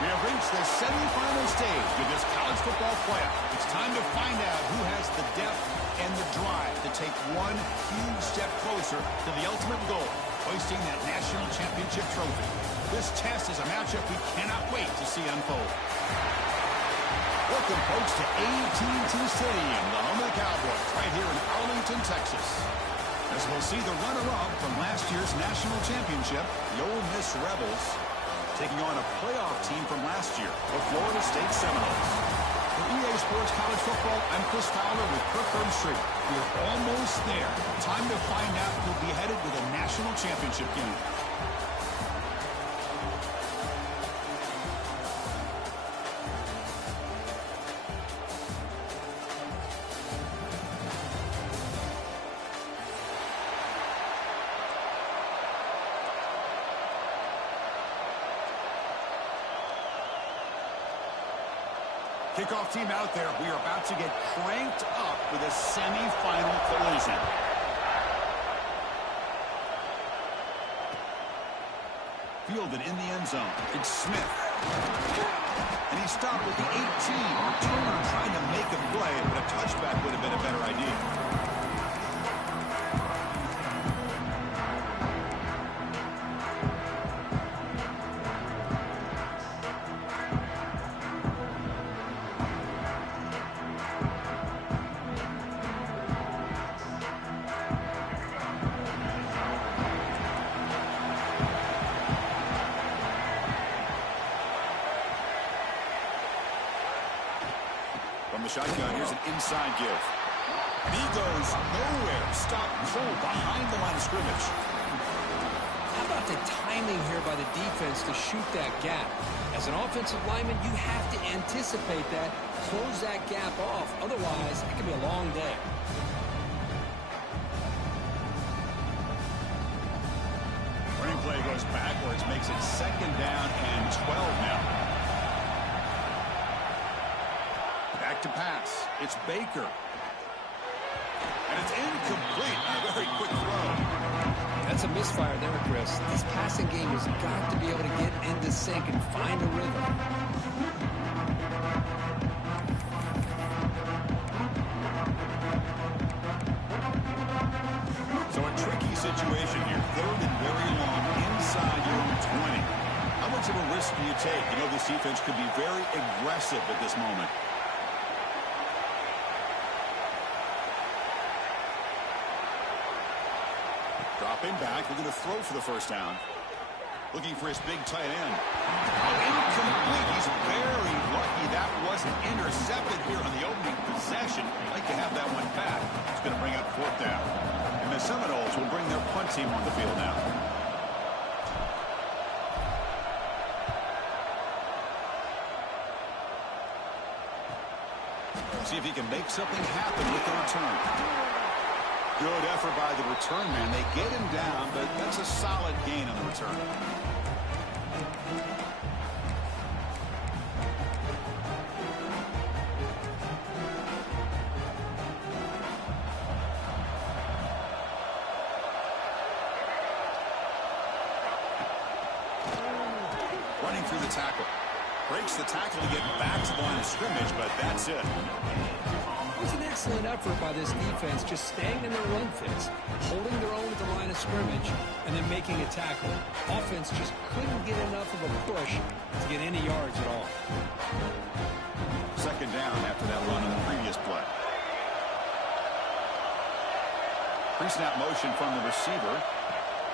We have reached the semifinal stage of this college football playoff. It's time to find out who has the depth and the drive to take one huge step closer to the ultimate goal, hoisting that national championship trophy. This test is a matchup we cannot wait to see unfold. Welcome, folks, to AT&T Stadium, the home of the Cowboys, right here in Arlington, Texas. As we'll see the runner-up from last year's national championship, the Ole Miss Rebels, taking on a playoff team from last year, the Florida State Seminoles. For EA Sports College Football, I'm Chris Fowler with Kirk Herbstreit. We're almost there. Time to find out who'll be headed to the national championship game. Kickoff team out there. We are about to get cranked up with a semi-final collision. Fielded in the end zone. It's Smith. And he stopped with the 18. Returner trying to make a play, but a touchback would have been a better idea. From the shotgun, here's an inside give. And he goes nowhere. Stop cold behind the line of scrimmage. How about the timing here by the defense to shoot that gap? As an offensive lineman, you have to anticipate that, close that gap off. Otherwise, it could be a long day. Running play goes backwards, makes it 2nd down and 12 now. Back to pass. It's Baker. And it's incomplete. A very quick throw. That's a misfire there, Chris. This passing game has got to be able to get into sync and find a rhythm. So a tricky situation here. 3rd and very long inside your own 20. How much of a risk do you take? You know this defense could be very aggressive at this moment. Dropping back, looking to throw for the 1st down. Looking for his big tight end. Oh, incomplete. He's very lucky that wasn't intercepted here on the opening possession. Like to have that one back. It's going to bring up 4th down. And the Seminoles will bring their punt team on the field now. See if he can make something happen with the return. Good effort by the return man. They get him down, but that's a solid gain on the return. Running through the tackle. Breaks the tackle to get back to the line of scrimmage, but that's it. It was an excellent effort by this defense, just staying in their run fits, holding their own at the line of scrimmage, and then making a tackle. Offense just couldn't get enough of a push to get any yards at all. 2nd down after that run on the previous play. Pre-snap motion from the receiver.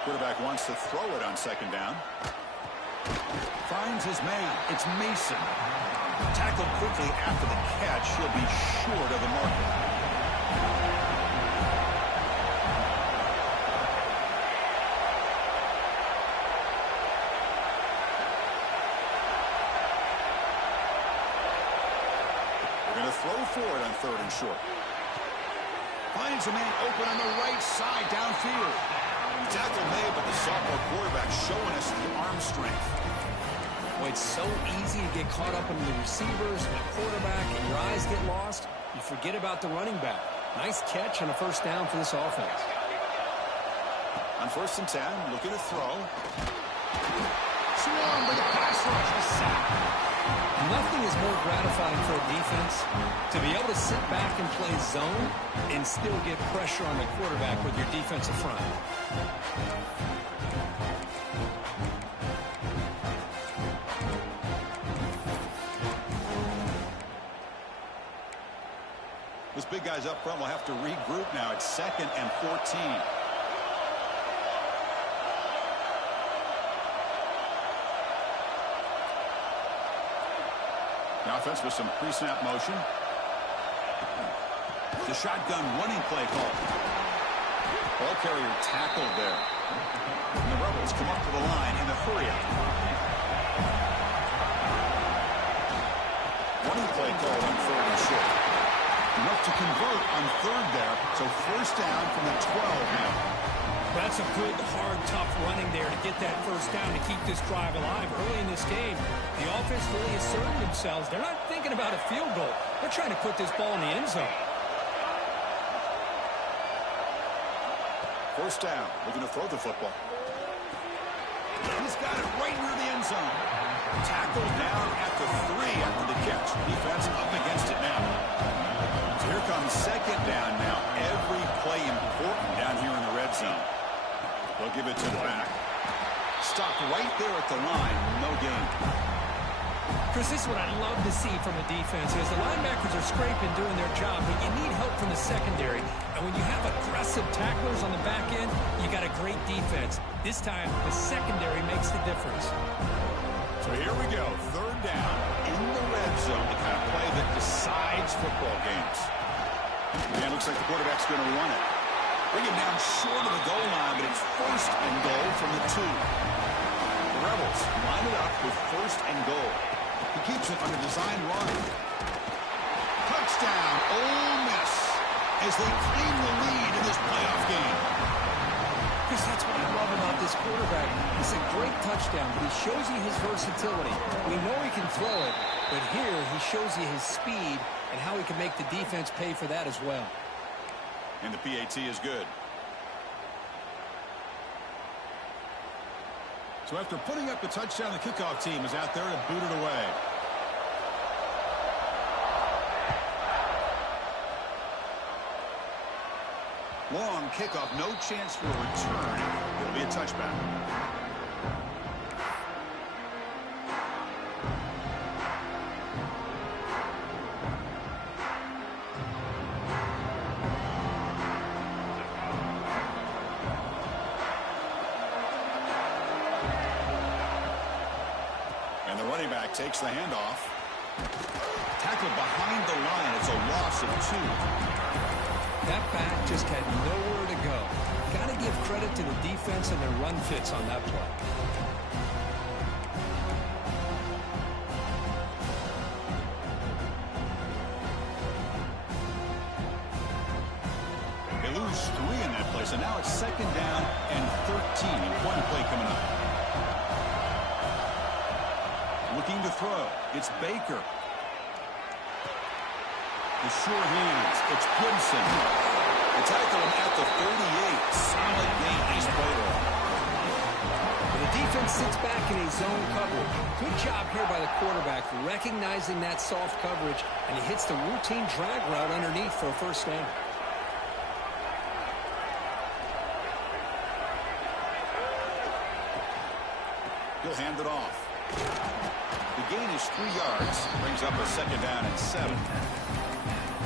Quarterback wants to throw it on 2nd down. Finds his man. It's Mason. Tackled quickly after the catch. He'll be short of the marker. They're going to throw for it on 3rd and short. Finds a man open on the right side downfield. Tackle made, but the sophomore quarterback showing us the arm strength. Boy, it's so easy to get caught up in the receivers and the quarterback, and your eyes get lost. You forget about the running back. Nice catch and a 1st down for this offense. On 1st and 10, looking to throw. Swarm with a pass rush. A sack. Nothing is more gratifying for a defense to be able to sit back and play zone and still get pressure on the quarterback with your defensive front. Those big guys up front will have to regroup now. It's 2nd and 14. The offense with some pre-snap motion. The shotgun running play call. Ball carrier tackled there. And the Rebels come up to the line in the hurry-up. Running play called on 3rd and short. Enough to convert on 3rd there. So 1st down from the 12 now. That's a good, hard, tough running there to get that 1st down to keep this drive alive. Early in this game, the offense really asserted themselves. They're not thinking about a field goal. They're trying to put this ball in the end zone. 1st down. Looking to throw the football. He's got it right near the end zone. Tackled down at the 3 after the catch. Defense up against it now. So here comes 2nd down now. Every play important down here in the red zone. They'll give it to the back. Stopped right there at the line. No gain. Chris, this is what I love to see from a defense. As the linebackers are scraping, doing their job, but you need help from the secondary. And when you have aggressive tacklers on the back end, you got a great defense. This time, the secondary makes the difference. So here we go. 3rd down in the red zone. The kind of play that decides football games. And it looks like the quarterback's going to run it. Bring him down short of the goal line, but it's 1st and goal from the 2. The Rebels line it up with 1st and goal. He keeps it on a design run. Touchdown, Ole Miss, as they claim the lead in this playoff game. Chris, that's what I love about this quarterback. It's a great touchdown, but he shows you his versatility. We know he can throw it, but here he shows you his speed and how he can make the defense pay for that as well. And the PAT is good. So after putting up the touchdown, the kickoff team is out there to boot it away. Long kickoff, no chance for a return. It'll be a touchback. And the running back takes the handoff. Tackled behind the line. It's a loss of 2. That back just had nowhere to go. Got to give credit to the defense and their run fits on that play. They lose 3 in that play, so now it's 2nd down and 13. One play coming up. Looking to throw. It's Baker. The sure hands. It's Gibson. They tackle him at the 38. Solid game. Nice play there. The defense sits back in a zone coverage. Good job here by the quarterback recognizing that soft coverage, and he hits the routine drag route underneath for a 1st down. He'll hand it off. The gain is 3 yards. Brings up a 2nd down and 7.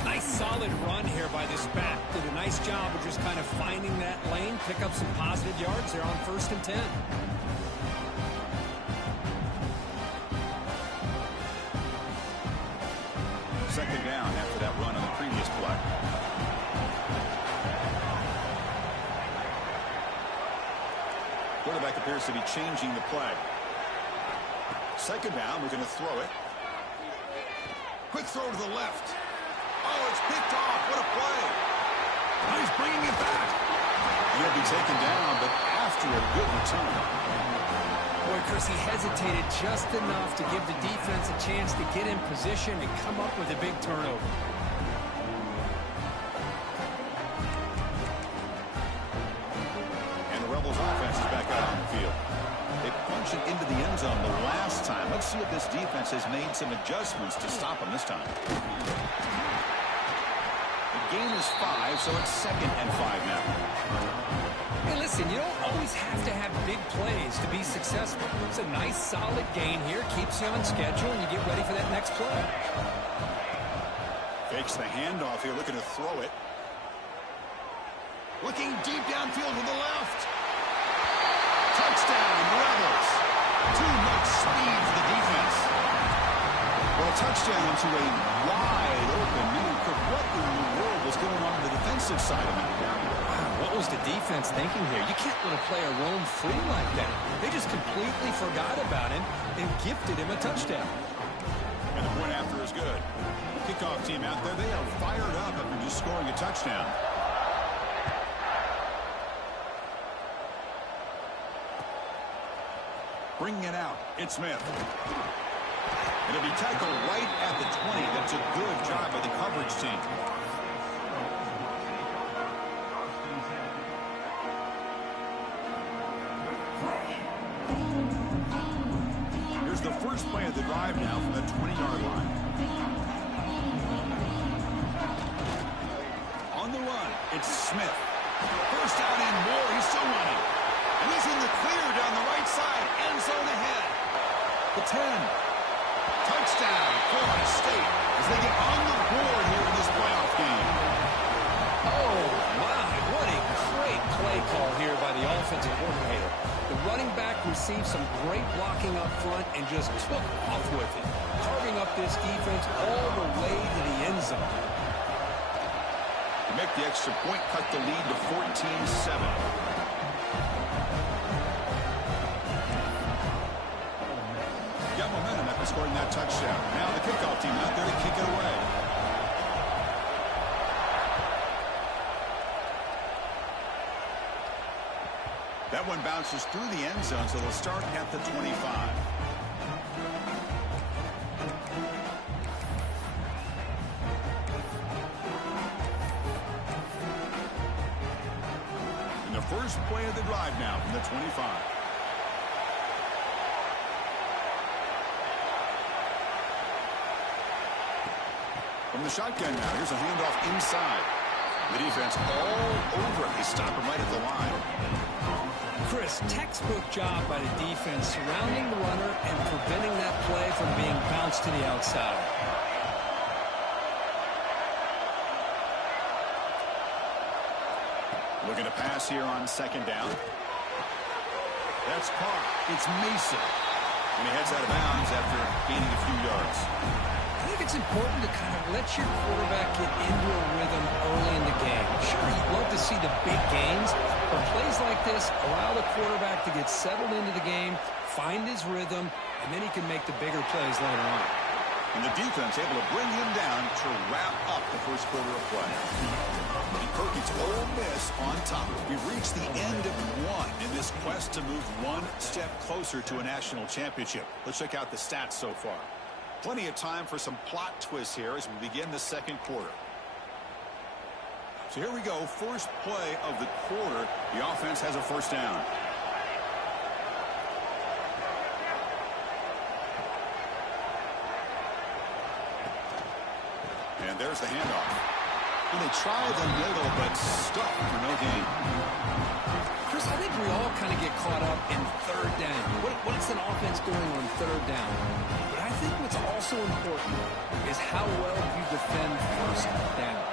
Nice solid run here by this back. Did a nice job of just kind of finding that lane, pick up some positive yards there on 1st and 10. Second down after that run on the previous play. Quarterback appears to be changing the play. 2nd down, we're going to throw it. Quick throw to the left. Oh, it's picked off. What a play. Now he's bringing it back. He'll be taken down, but after a good return. Boy, Chris, he hesitated just enough to give the defense a chance to get in position and come up with a big turnover. And the Rebels offense is back out on the field. They punched it into the end zone the last time. Let's see if this defense has made some adjustments to stop them this time. The game is 5, so it's 2nd and 5 now. Hey, listen, you don't always have to have big plays to be successful. It's a nice, solid gain here. Keeps you on schedule, and you get ready for that next play. Fakes the handoff here, looking to throw it. Looking deep downfield to the left. Touchdown, Rebels. Too much speed for the defense. Well, a touchdown to a wide open man. What in the world was going on the defensive side of it? What was the defense thinking here? You can't let a player roam free like that. They just completely forgot about him and gifted him a touchdown. And the point after is good. Kickoff team out there, they are fired up after just scoring a touchdown. Bringing it out, it's Smith. It'll be tackled right at the 20. That's a good job by the coverage team. Here's the first play of the drive now from the 20-yard line. On the run, it's Smith. First down and more. He's still running. And he's in the clear down the right side. End zone ahead. The 10. Touchdown, Florida State, as they get on the board here in this playoff game. Oh, my. What a great play call here by the offensive coordinator. The running back received some great blocking up front and just took off with it, carving up this defense all the way to the end zone. To make the extra point, cut the lead to 14-7. Got momentum after scoring that touchdown. Now the kickoff team out there to kick it away. That one bounces through the end zone, so they'll start at the 25. And the first play of the drive now from the 25. From the shotgun now, here's a handoff inside. The defense all over it. They stop him right at the line. Chris, textbook job by the defense surrounding the runner and preventing that play from being bounced to the outside. Looking to pass here on 2nd down. That's caught. It's Mason. And he heads out of bounds after gaining a few yards. I think it's important to kind of let your quarterback get into a rhythm early in the game. Sure, you'd love to see the big gains, but plays like this allow the quarterback to get settled into the game, find his rhythm, and then he can make the bigger plays later on. And the defense able to bring him down to wrap up the first quarter of play. And Perkins, Ole Miss on top. We've reached the end of one in this quest to move one step closer to a national championship. Let's check out the stats so far. Plenty of time for some plot twists here as we begin the second quarter. So here we go. First play of the quarter. The offense has a first down. And there's the handoff. And they try the middle, but stuck for no gain. Chris, I think we all kind of get caught up in third down. What's an offense doing on third down? But I think what's also important is how well you defend first down.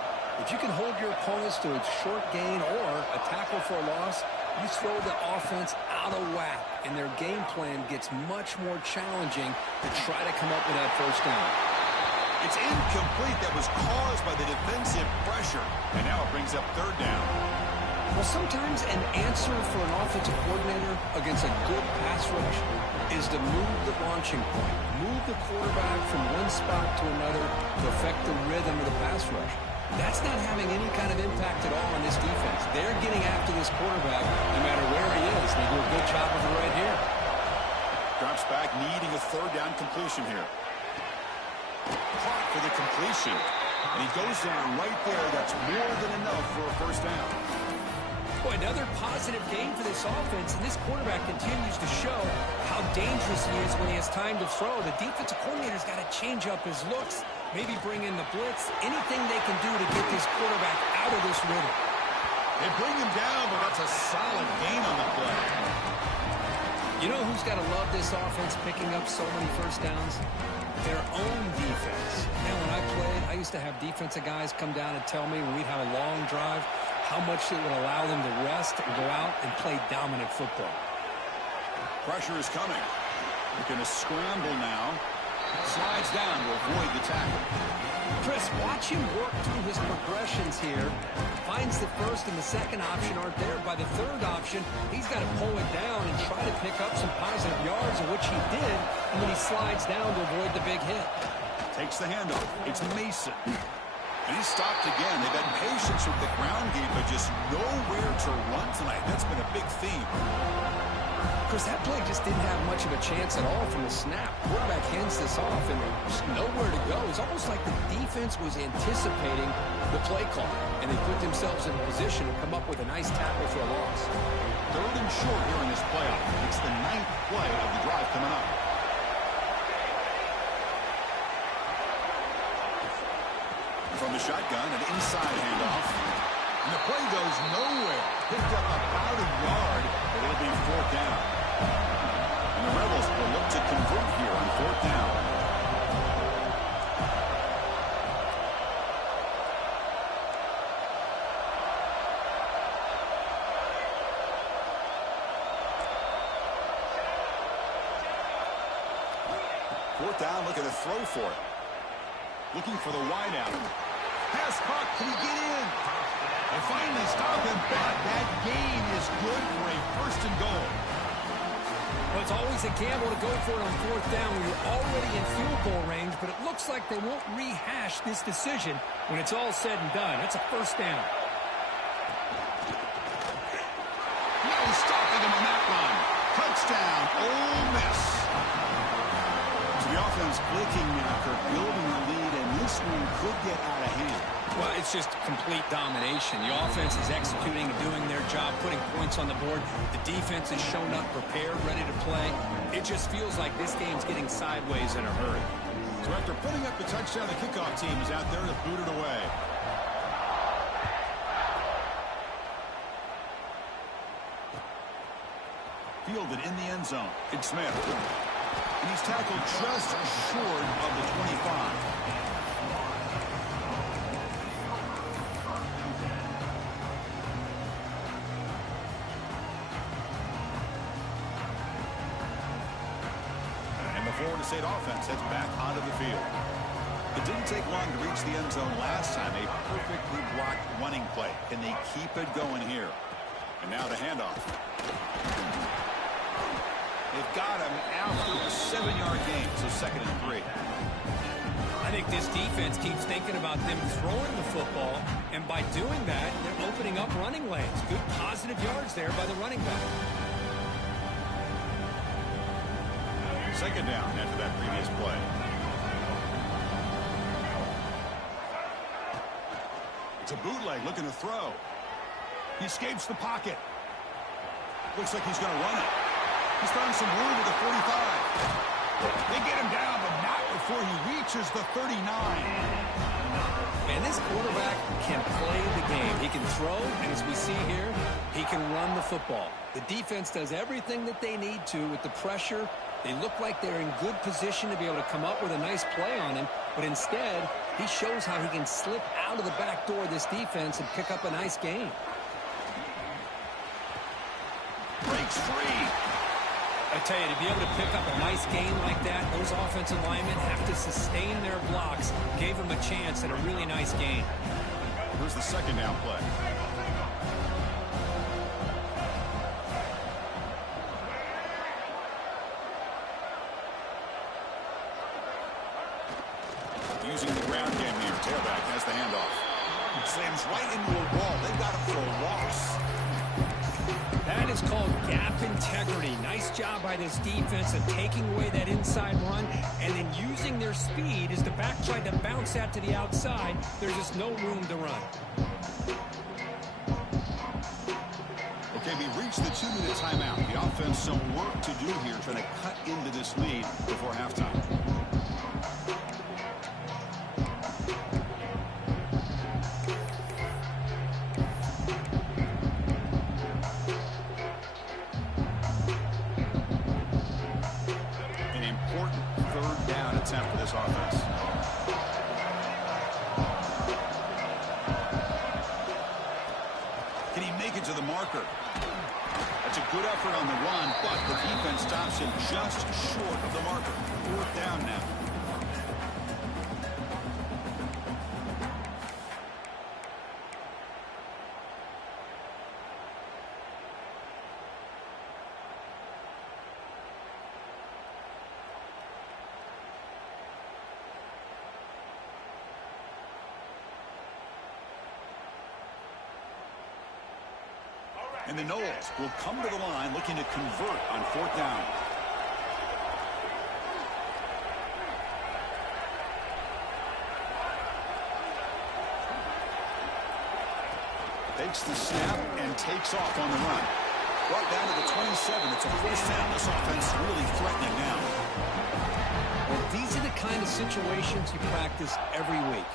If you can hold your opponents to a short gain or a tackle for a loss, you throw the offense out of whack, and their game plan gets much more challenging to try to come up with that first down. It's incomplete. That was caused by the defensive pressure. And now it brings up third down. Well, sometimes an answer for an offensive coordinator against a good pass rush is to move the launching point, move the quarterback from one spot to another to affect the rhythm of the pass rush. That's not having any kind of impact at all on this defense. They're getting after this quarterback no matter where he is. They do a good job of it right here. Drops back, needing a third down completion here. Clock for the completion. And he goes down right there. That's more than enough for a first down. Boy, another positive game for this offense, and this quarterback continues to show how dangerous he is when he has time to throw. The defensive coordinator's got to change up his looks, maybe bring in the blitz, anything they can do to get this quarterback out of this rhythm. They bring him down, but that's a solid gain on the play. You know who's got to love this offense picking up so many first downs? Their own defense. Man, when I played, I used to have defensive guys come down and tell me when we'd have a long drive how much it would allow them to rest and go out and play dominant football. Pressure is coming. They're going to scramble now. Slides down to avoid the tackle. Chris, watch him work through his progressions here. Finds the first and the second option aren't there. By the third option, he's got to pull it down and try to pick up some positive yards, of which he did, and then he slides down to avoid the big hit. Takes the handoff. It's Mason. And he's stopped again. They've had patience with the ground game, but just nowhere to run tonight. That's been a big theme. Chris, that play just didn't have much of a chance at all from the snap. Quarterback hands this off, and there's nowhere to go. It's almost like the defense was anticipating the play call, and they put themselves in a position to come up with a nice tackle for a loss. 3rd and short here in this playoff. It's the 9th play of the drive coming up. From the shotgun, an inside handoff. And the play goes nowhere. Picked up about a yard, but it'll be 4th down. And the Rebels will look to convert here on 4th down. Fourth down, looking to throw for it. Looking for the wideout. Pass caught. Can he get in? They finally stop him, but that gain is good for a 1st and goal. Well, it's always a gamble to go for it on 4th down when you're already in field goal range, but it looks like they won't rehash this decision when it's all said and done. That's a 1st down. No stopping him on that run. Touchdown, Ole Miss. So the offense clicking after building a lead, and this one could get out of hand. Well, it's just complete domination. The offense is executing and doing their job, putting points on the board. The defense has shown up prepared, ready to play. It just feels like this game's getting sideways in a hurry. So after putting up the touchdown, the kickoff team is out there to boot it away. Fielded in the end zone. It's Smith. And he's tackled just short of the 25. Florida State offense heads back onto the field. It didn't take long to reach the end zone last time. A perfectly blocked running play. Can they keep it going here? And now the handoff. They've got him after a 7-yard gain, so 2nd and 3. I think this defense keeps thinking about them throwing the football, and by doing that, they're opening up running lanes. Good positive yards there by the running back. 2nd down after that previous play. It's a bootleg looking to throw. He escapes the pocket. Looks like he's going to run it. He's found some room at the 45. They get him down, but not before he reaches the 39. And this quarterback can play the game. He can throw, and as we see here, he can run the football. The defense does everything that they need to with the pressure. They look like they're in good position to be able to come up with a nice play on him, but instead, he shows how he can slip out of the back door of this defense and pick up a nice gain. Breaks free. I tell you, to be able to pick up a nice gain like that, those offensive linemen have to sustain their blocks. Gave him a chance at a really nice gain. Here's the 2nd down play. Using the ground game here. Tailback has the handoff. Slams right into a wall. They've got him for a loss. That is called gap integrity. Nice job by this defense of taking away that inside run and then using their speed as the back tried to bounce that to the outside. There's just no room to run. Okay, we reached the 2-minute timeout. The offense some work to do here, trying to cut into this lead before halftime. An important third down attempt for this offense. Can he make it to the marker? That's a good effort on the run, but the defense stops him just short of the marker. Fourth down now. And the Noles will come to the line looking to convert on fourth down. Takes the snap and takes off on the run. Brought down to the 27. It's a first down. This offense really threatening now. Well, these are the kind of situations you practice every week.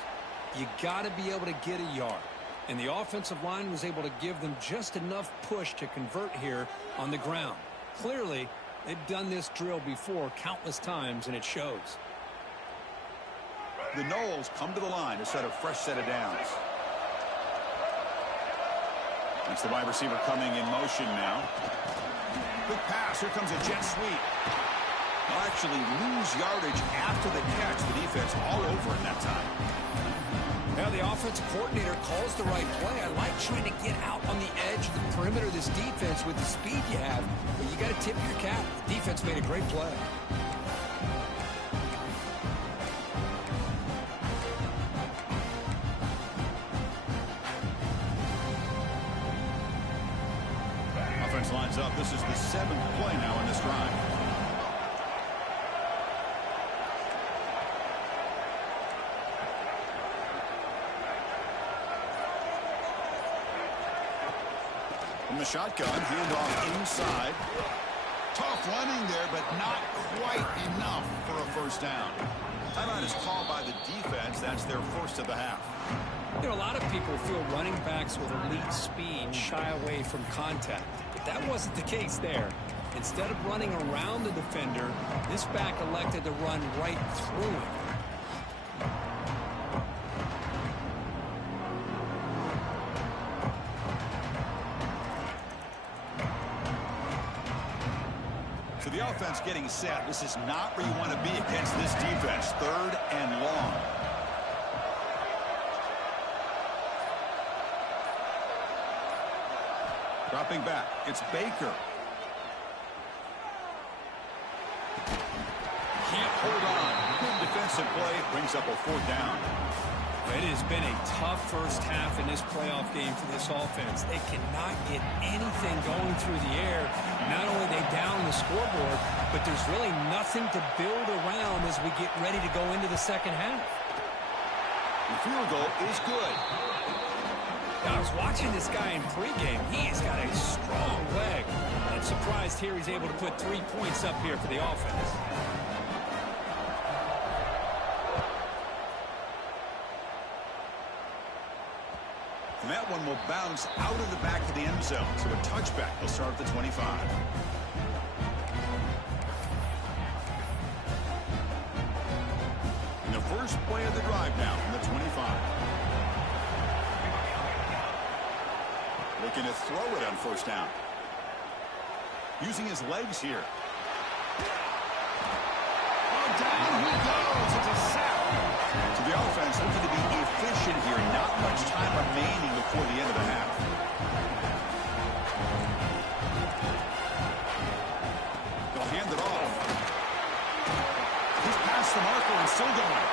You got to be able to get a yard. And the offensive line was able to give them just enough push to convert here on the ground. Clearly, they've done this drill before countless times, and it shows. The Noles come to the line to set a fresh set of downs. That's the wide receiver coming in motion now. Quick pass. Here comes a jet sweep. They'll actually lose yardage after the catch. The defense all over in that time. Now the offensive coordinator calls the right play. I like trying to get out on the edge of the perimeter of this defense with the speed you have, but you got to tip your cap. The defense made a great play. Offense lines up. This is the 7th play now in this drive. From the shotgun, handoff inside. Tough running there, but not quite enough for a first down. Timeout is called by the defense. That's their first of the half. You know, a lot of people feel running backs with elite speed shy away from contact. But that wasn't the case there. Instead of running around the defender, this back elected to run right through him. So the offense getting set. This is not where you want to be against this defense. Third and long. Dropping back. It's Baker. Can't hold on. Good defensive play. Brings up a fourth down. It has been a tough first half in this playoff game for this offense. They cannot get anything going through the air. Not only are they down the scoreboard, but there's really nothing to build around as we get ready to go into the second half. The field goal is good. I was watching this guy in pregame. He's got a strong leg. I'm surprised here he's able to put 3 points up here for the offense. And that one will bounce out of the back of the end zone. So a touchback will start at the 25. And the first play of the drive now from the 25. Looking to throw it on first down. Using his legs here. Oh, down he goes. It's a sack. So the offense looking to be efficient here. Not much time remaining before the end of the half. They'll hand it off. He's past the marker and still going.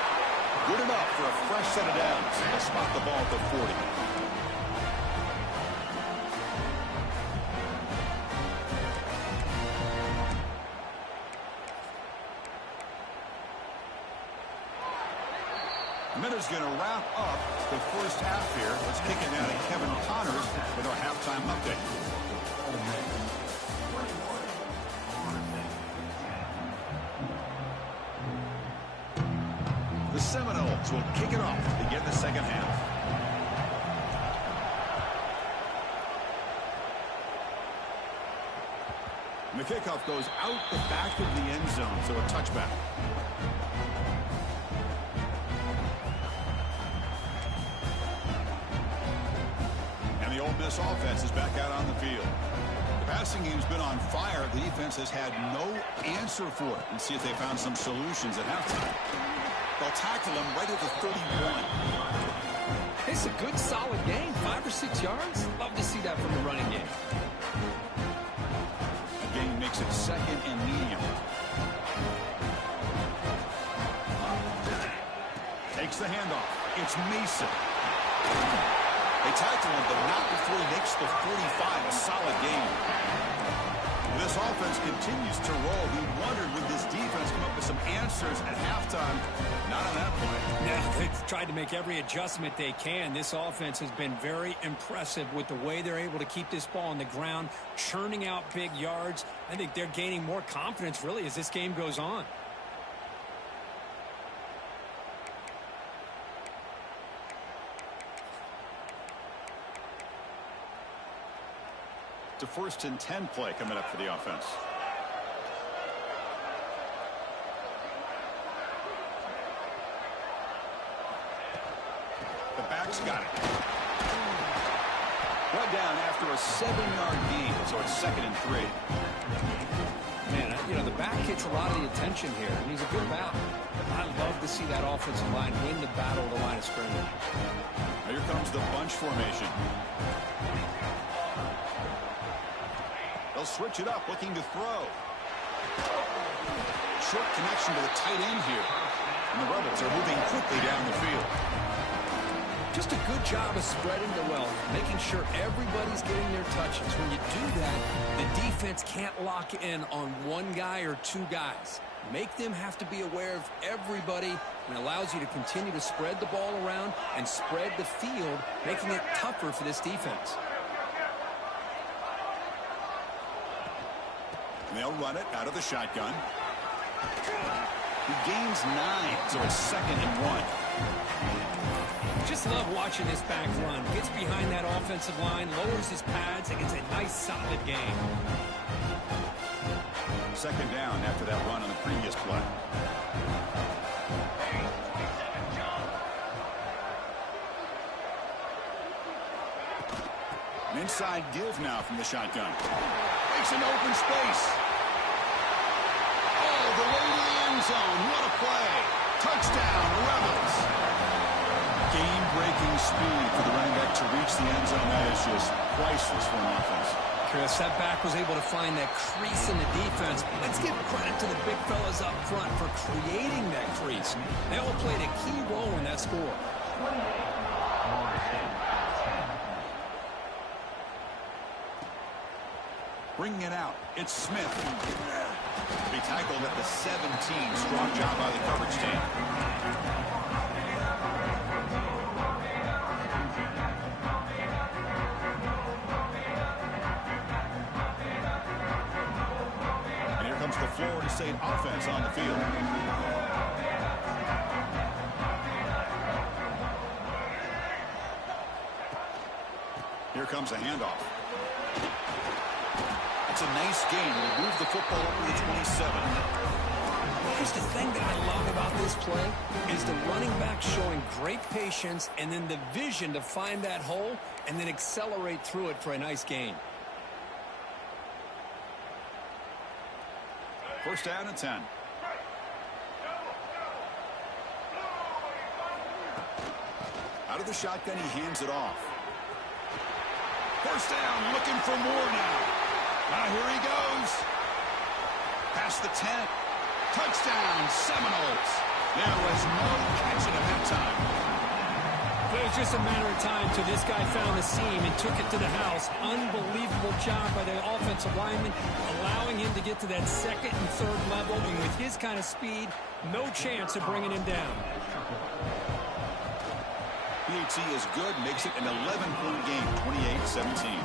Good enough for a fresh set of downs. They'll spot the ball at the 40. Minutes going to wrap up the first half here. Let's kick it down to Kevin Connors with our halftime update. The Seminoles will kick it off to begin the second half. And the kickoff goes out the back of the end zone, so a touchback. And the Ole Miss offense is back out on the field. The passing game's been on fire. The defense has had no answer for it. And see if they found some solutions at halftime. They'll tackle him right at the 31. It's a good, solid game. 5 or 6 yards. Love to see that from the running game. Game makes it second and medium. Takes the handoff. It's Mason. They tackle him, but not before he makes the 45. A solid game. This offense continues to roll. We wondered, would this defense come up with some answers at halftime? Not on that point. Yeah, they've tried to make every adjustment they can. This offense has been very impressive with the way they're able to keep this ball on the ground, churning out big yards. I think they're gaining more confidence, really, as this game goes on. It's a 1st and 10 play coming up for the offense. The back's got it. Brought down after a 7-yard gain, so it's 2nd and 3. Man, you know, the back gets a lot of the attention here, and he's a good back. I love to see that offensive line win the battle of the line of scrimmage. Now here comes the bunch formation. They'll switch it up, looking to throw. Short connection to the tight end here. And the Rebels are moving quickly down the field. Just a good job of spreading the wealth, making sure everybody's getting their touches. When you do that, the defense can't lock in on one guy or 2 guys. Make them have to be aware of everybody, and allows you to continue to spread the ball around and spread the field, making it tougher for this defense. And they'll run it out of the shotgun. He gains 9, so it's 2nd and 1. Just love watching this back run. Gets behind that offensive line, lowers his pads, and gets a nice, solid game. 2nd down after that run on the previous play. An inside give now from the shotgun. Makes an open space. Oh, the way to the end zone. What a play. Touchdown, Rebels. Game-breaking speed for the running back to reach the end zone. That is just priceless for an offense. Chris, that back was able to find that crease in the defense. Let's give credit to the big fellas up front for creating that crease. They all played a key role in that score. Bringing it out, it's Smith. He tackled at the 17. Strong job by the coverage team. And here comes the Florida State offense on the field. Here comes a handoff. It's a nice game. We'll move the football up to the 27. Here's the thing that I love about this play is the running back showing great patience and then the vision to find that hole and then accelerate through it for a nice gain. 1st down and 10. Out of the shotgun, he hands it off. 1st down, looking for more now. Now here he goes. Past the 10. Touchdown, Seminoles. There was no catching him that time. It was just a matter of time till this guy found the seam and took it to the house. Unbelievable job by the offensive lineman, allowing him to get to that 2nd and 3rd level. And with his kind of speed, no chance of bringing him down. PAT is good, makes it an 11-point game, 28-17.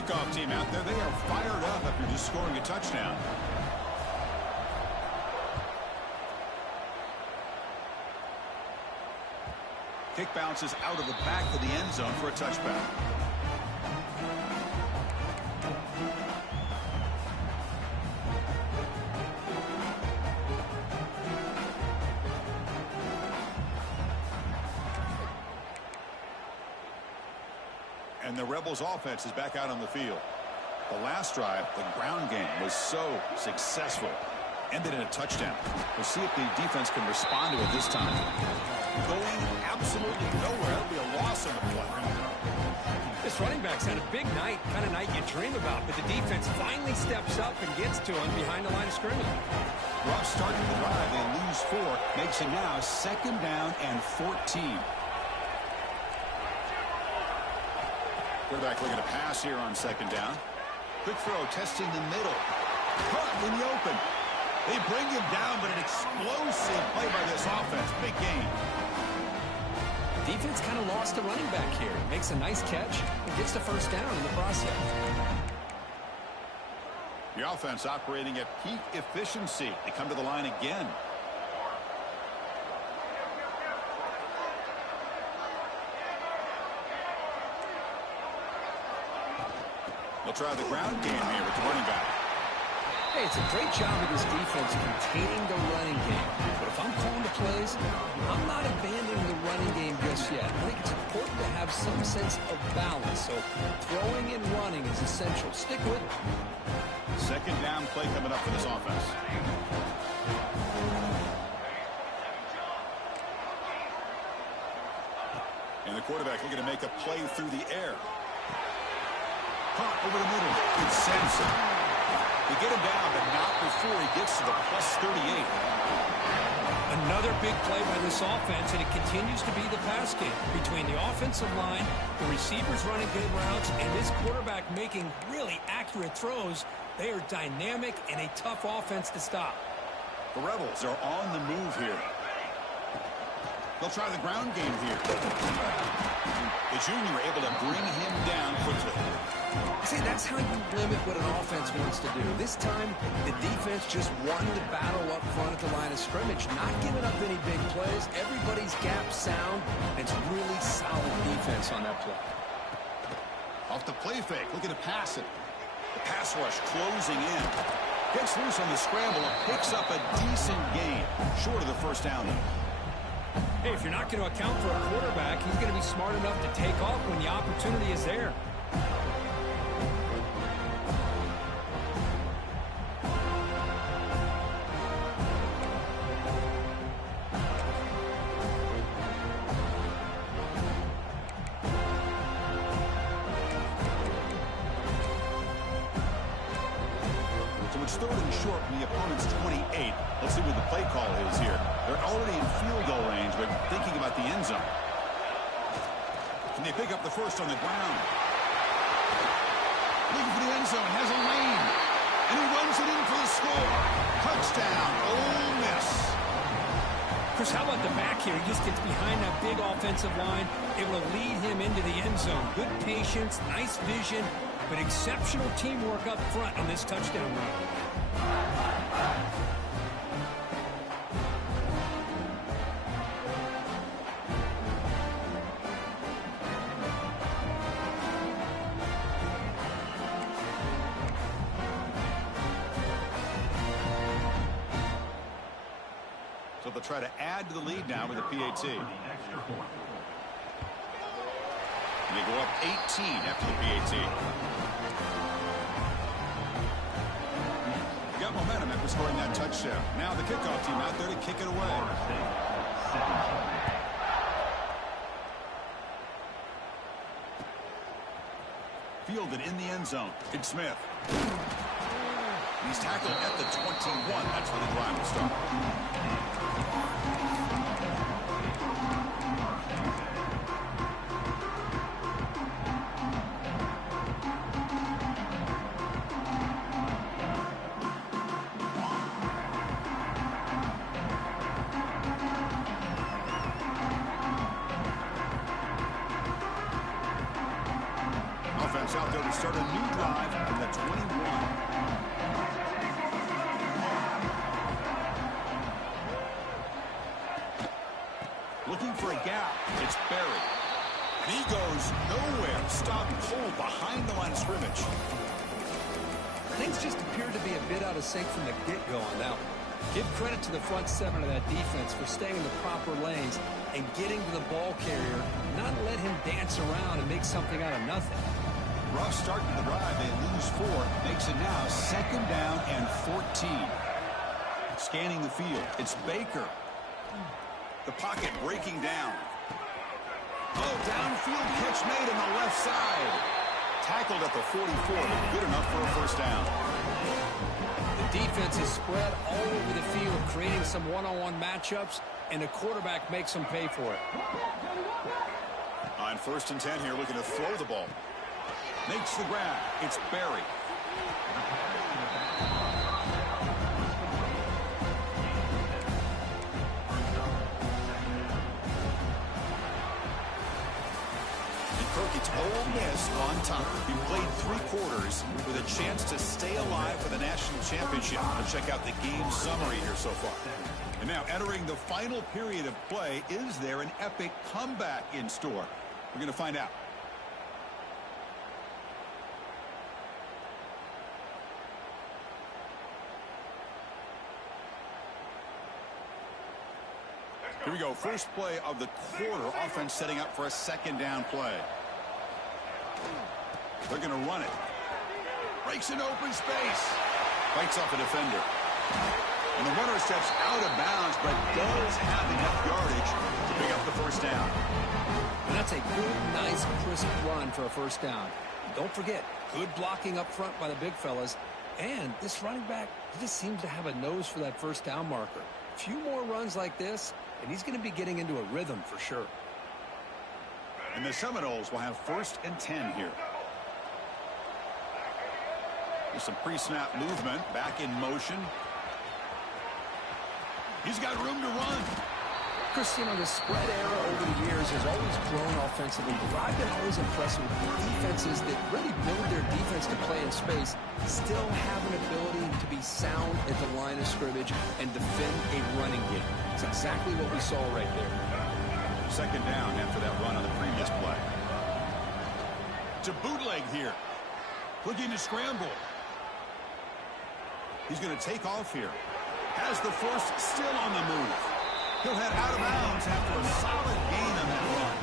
kickoff team out there, they are fired up after just scoring a touchdown. Kick bounces out of the back of the end zone for a touchback. And the Rebels offense is back out on the field. The last drive, the ground game, was so successful. Ended in a touchdown. We'll see if the defense can respond to it this time. Going absolutely nowhere. That'll be a loss on the play. This running back's had a big night, kind of night you dream about, but the defense finally steps up and gets to him behind the line of scrimmage. Rough start to the drive. They lose 4. Makes it now 2nd down and 14. Quarterback looking to pass here on 2nd down. Quick throw, testing the middle. Caught in the open. They bring him down, but an explosive play by this offense. Big game. Defense kind of lost a running back here. Makes a nice catch and gets the 1st down in the process. The offense operating at peak efficiency. They come to the line again. They'll try the ground game here with the running back. Hey, it's a great job of this defense containing the running game. But if I'm calling the plays, I'm not abandoning the running game just yet. I think it's important to have some sense of balance. So throwing and running is essential. Stick with it. 2nd down play coming up for this offense. And the quarterback looking to make a play through the air. Caught over the middle. It's Sampson. They get him down, but not before he gets to the +38. Another big play by this offense, and it continues to be the pass game between the offensive line, the receivers running good routes, and this quarterback making really accurate throws. They are dynamic and a tough offense to stop. The Rebels are on the move here. They'll try the ground game here. The junior able to bring him down quickly. See, that's how you limit what an offense wants to do. This time, the defense just won the battle up front at the line of scrimmage, not giving up any big plays. Everybody's gap sound, and it's really solid defense on that play. Off the play fake, looking to pass it. The pass rush closing in. Gets loose on the scramble and picks up a decent gain, short of the 1st down. Hey, if you're not going to account for a quarterback, he's going to be smart enough to take off when the opportunity is there. It's 3rd and short from the opponent's 28. Let's see what the play call is here. They're already in field goal range, but thinking about the end zone. Can they pick up the 1st on the ground? Looking for the end zone, has a lane. And he runs it in for the score. Touchdown, Ole Miss. Chris, how about the back here? He just gets behind that big offensive line, able to lead him into the end zone. Good patience, nice vision, but exceptional teamwork up front on this touchdown run. So they'll try to add to the lead now with a PAT. And they go up 18 after the PAT. Got momentum after scoring that touchdown. Now the kickoff team out there to kick it away. Fielded in the end zone. It's Smith. He's tackled at the 21. That's where the drive will start. offense out there to start a new drive from the 21. Looking for a gap. It's Barry. And he goes nowhere. Stopped cold behind the line of scrimmage. Things just appeared to be a bit out of sync from the get-go on that one. Give credit to the front seven of that defense for staying in the proper lanes and getting to the ball carrier, not let him dance around and make something out of nothing. Rough start to the drive. They lose 4. Makes it now 2nd down and 14. Scanning the field. It's Baker. The pocket breaking down. Oh, downfield catch made on the left side. Tackled at the 44, but good enough for a first down. The defense is spread all over the field, creating some one-on-one matchups, and the quarterback makes them pay for it. On 1st and 10 here, looking to throw the ball. Makes the grab. It's Barry. It's Ole Miss on top. He played 3 quarters with a chance to stay alive for the national championship. Let's check out the game summary here so far. And now entering the final period of play, is there an epic comeback in store? We're going to find out. Here we go. First play of the quarter. Offense setting up for a 2nd down play. They're going to run it. Breaks an open space. Fights off a defender. And the runner steps out of bounds, but does have enough yardage to pick up the first down. And that's a good, nice, crisp run for a first down. Don't forget, good blocking up front by the big fellas. And this running back, he just seems to have a nose for that first down marker. A few more runs like this, and he's going to be getting into a rhythm for sure. And the Seminoles will have 1st and 10 here. There's some pre-snap movement. Back in motion. He's got room to run. Chris, you know, the spread era over the years has always grown offensively, but I've been always impressed with defenses that really build their defense to play in space, still have an ability to be sound at the line of scrimmage and defend a running game. It's exactly what we saw right there. 2nd down after that run on the previous play. To bootleg here. Looking to scramble. He's going to take off here. Has the force still on the move. He'll head out of bounds after a solid gain on that run.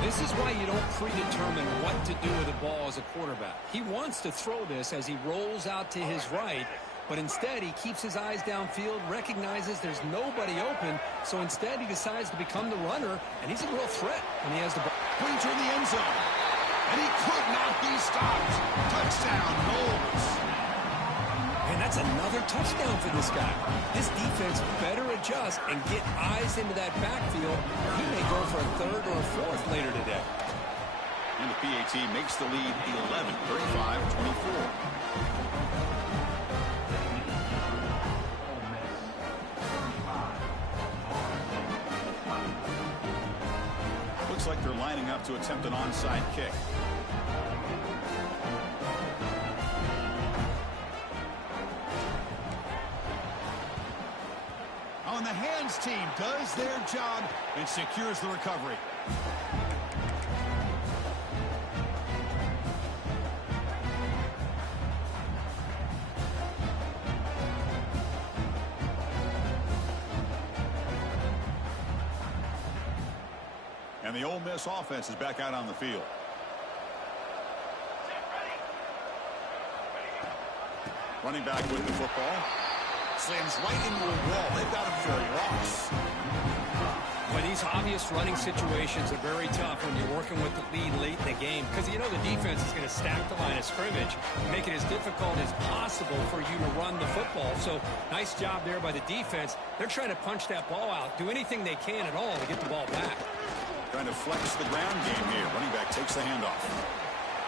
This is why you don't predetermine what to do with the ball as a quarterback. He wants to throw this as he rolls out to his right, but instead he keeps his eyes downfield, recognizes there's nobody open, so instead he decides to become the runner, and he's a real threat when he has the ball. Points in the end zone, and he could not be stopped. Touchdown, Knowles. And that's another touchdown for this guy. This defense better adjust and get eyes into that backfield. He may go for a 3rd or a 4th later today. And the PAT makes the lead 11, 35-24. Looks like they're lining up to attempt an onside kick. On the hands team does their job and secures the recovery. And the Ole Miss offense is back out on the field. Running back with the football. Slams right into a wall. They've got him for a loss. But these obvious running situations are very tough when you're working with the lead late in the game, because you know the defense is going to stack the line of scrimmage and make it as difficult as possible for you to run the football. So nice job there by the defense. They're trying to punch that ball out, do anything they can at all to get the ball back. Trying to flex the ground game here. Running back takes the handoff.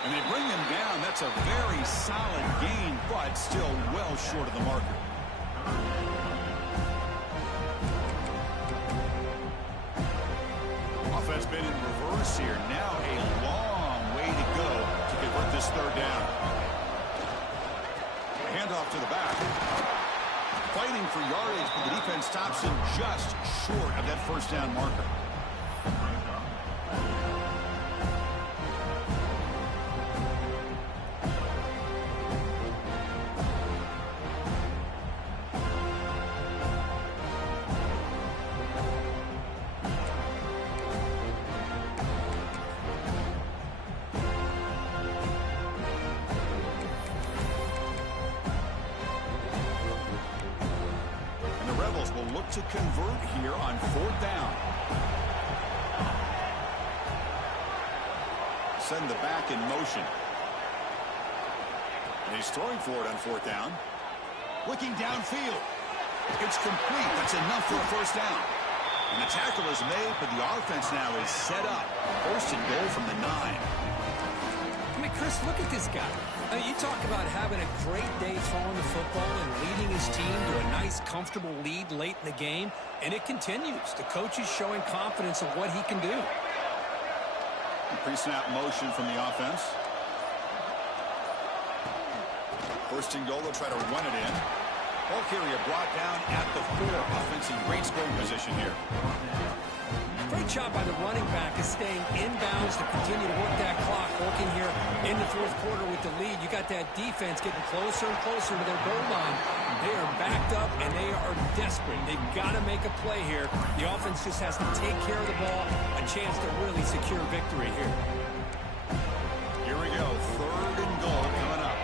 And they bring him down. That's a very solid gain, but still well short of the marker. Offense been in reverse here. Now a long way to go to convert this handoff to the back. Fighting for yardage, but the defense stops him just short of that first down marker. Will look to convert here on 4th down. Send the back in motion. And he's throwing for it on 4th down. Looking downfield. It's complete. That's enough for a first down. And the tackle is made, but the offense now is set up. 1st and goal from the 9. I mean, Chris, look at this guy. You talk about having a great day throwing the football and leading his team to a nice, comfortable lead late in the game, and it continues. The coach is showing confidence of what he can do. Pre-snap motion from the offense. 1st and goal, they'll try to run it in. Ball carrier brought down at the 4. Offense in great scoring position here. Great job by the running back is staying inbounds to continue to work that clock, working here in the 4th quarter with the lead. You got that defense getting closer and closer to their goal line. They are backed up, and they are desperate. They've got to make a play here. The offense just has to take care of the ball, a chance to really secure victory here. Here we go, 3rd and goal coming up.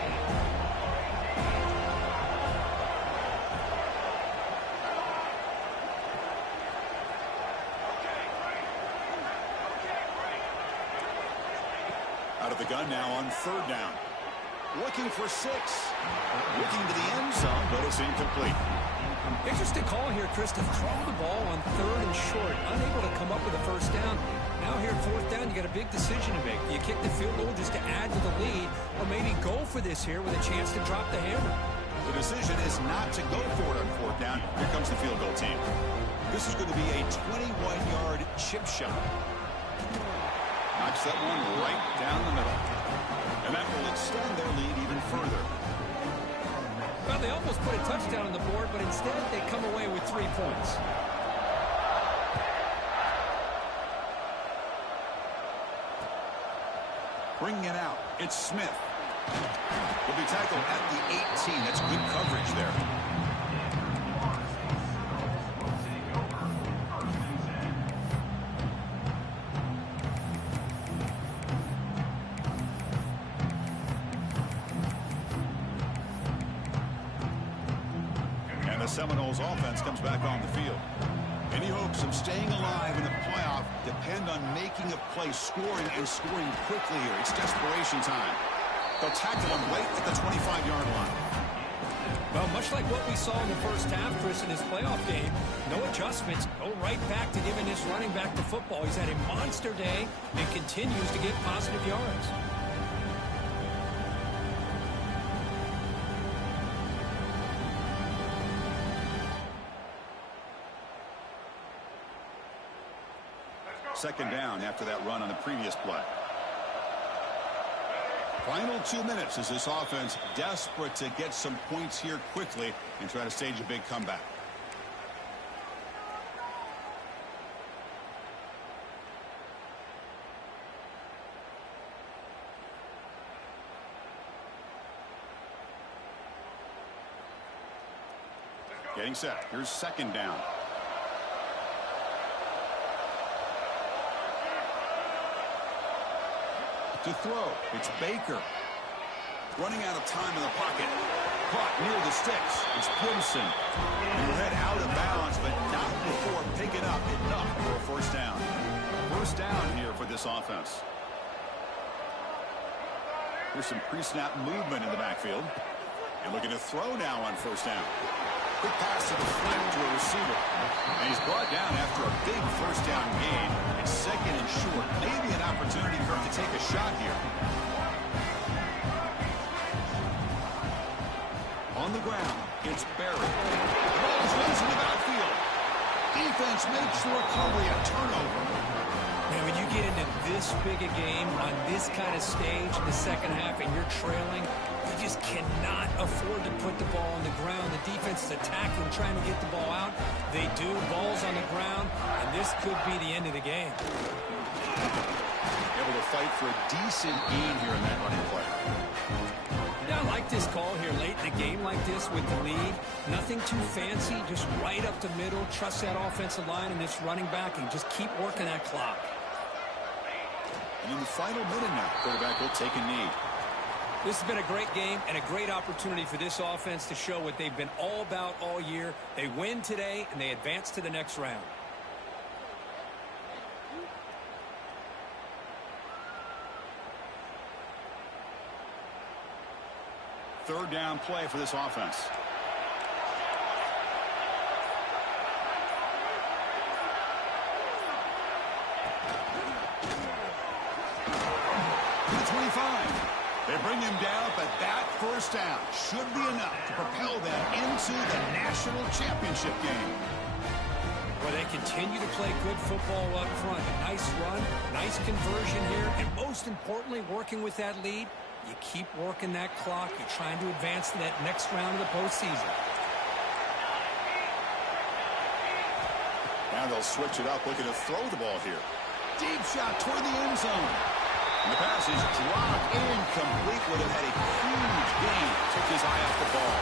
Out of the gun now on 3rd down. Looking for 6. Looking to the end zone, but it's incomplete. Interesting call here, Chris, to throw the ball on 3rd and short. Unable to come up with a first down. Now here at 4th down, you got a big decision to make. Do you kick the field goal just to add to the lead, or maybe go for this here with a chance to drop the hammer? The decision is not to go for it on 4th down. Here comes the field goal team. This is going to be a 21-yard chip shot. Knocks that one right down the middle. And that will extend their lead even further. Well, they almost put a touchdown on the board, but instead they come away with 3 points. Bringing it out, it's Smith. Will be tackled at the 18. That's good coverage there. Seminoles offense comes back on the field. Any hopes of staying alive in the playoff depend on making a play, scoring, and scoring quickly here. It's desperation time. They'll tackle him right at the 25-yard line. Well, much like what we saw in the first half, Chris, in his playoff game, no adjustments. Go right back to giving this running back the football. He's had a monster day and continues to get positive yards. Second down after that run on the previous play. Final 2 minutes as this offense desperate to get some points here quickly and try to stage a big comeback. Getting set. Here's 2nd down. To throw, it's Baker. Running out of time in the pocket. Caught near the sticks. It's Gibson. He'll head out of bounds, but not before picking up enough for a first down. First down here for this offense. Here's some pre-snap movement in the backfield. And looking to throw now on first down. Quick pass to the flat to a receiver. And he's brought down after a big first down gain. It's 2nd and short. Maybe an opportunity for him to take a shot here. On the ground, it's Barry. The ball is loose in the backfield. Defense makes the recovery a turnover. Man, when you get into this big a game on this kind of stage in the second half and you're trailing, You just cannot afford to put the ball on the ground. The defense is attacking, trying to get the ball out. They do. Ball's on the ground, and this could be the end of the game. Able to fight for a decent gain here in that running play. Yeah, I like this call here late in the game like this with the lead. Nothing too fancy, just right up the middle. Trust that offensive line and this running back and just keep working that clock. And in the final minute now, quarterback will take a knee. This has been a great game and a great opportunity for this offense to show what they've been all about all year. They win today, and they advance to the next round. Third down play for this offense. To the 25. They bring him down, but that first down should be enough to propel them into the national championship game. Well, they continue to play good football up front. A nice run, nice conversion here, and most importantly, working with that lead, you keep working that clock. You're trying to advance to that next round of the postseason. Now they'll switch it up, looking to throw the ball here. Deep shot toward the end zone. And the pass is dropped incomplete. Would have had a huge gain. Took his eye off the ball.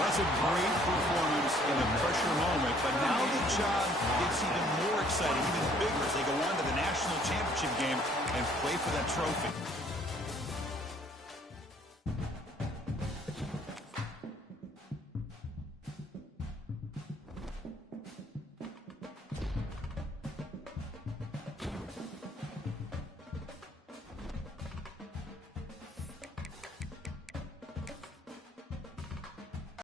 That's a great performance in a pressure moment. But now the job gets even more exciting, even bigger as they go on to the national championship game and play for that trophy.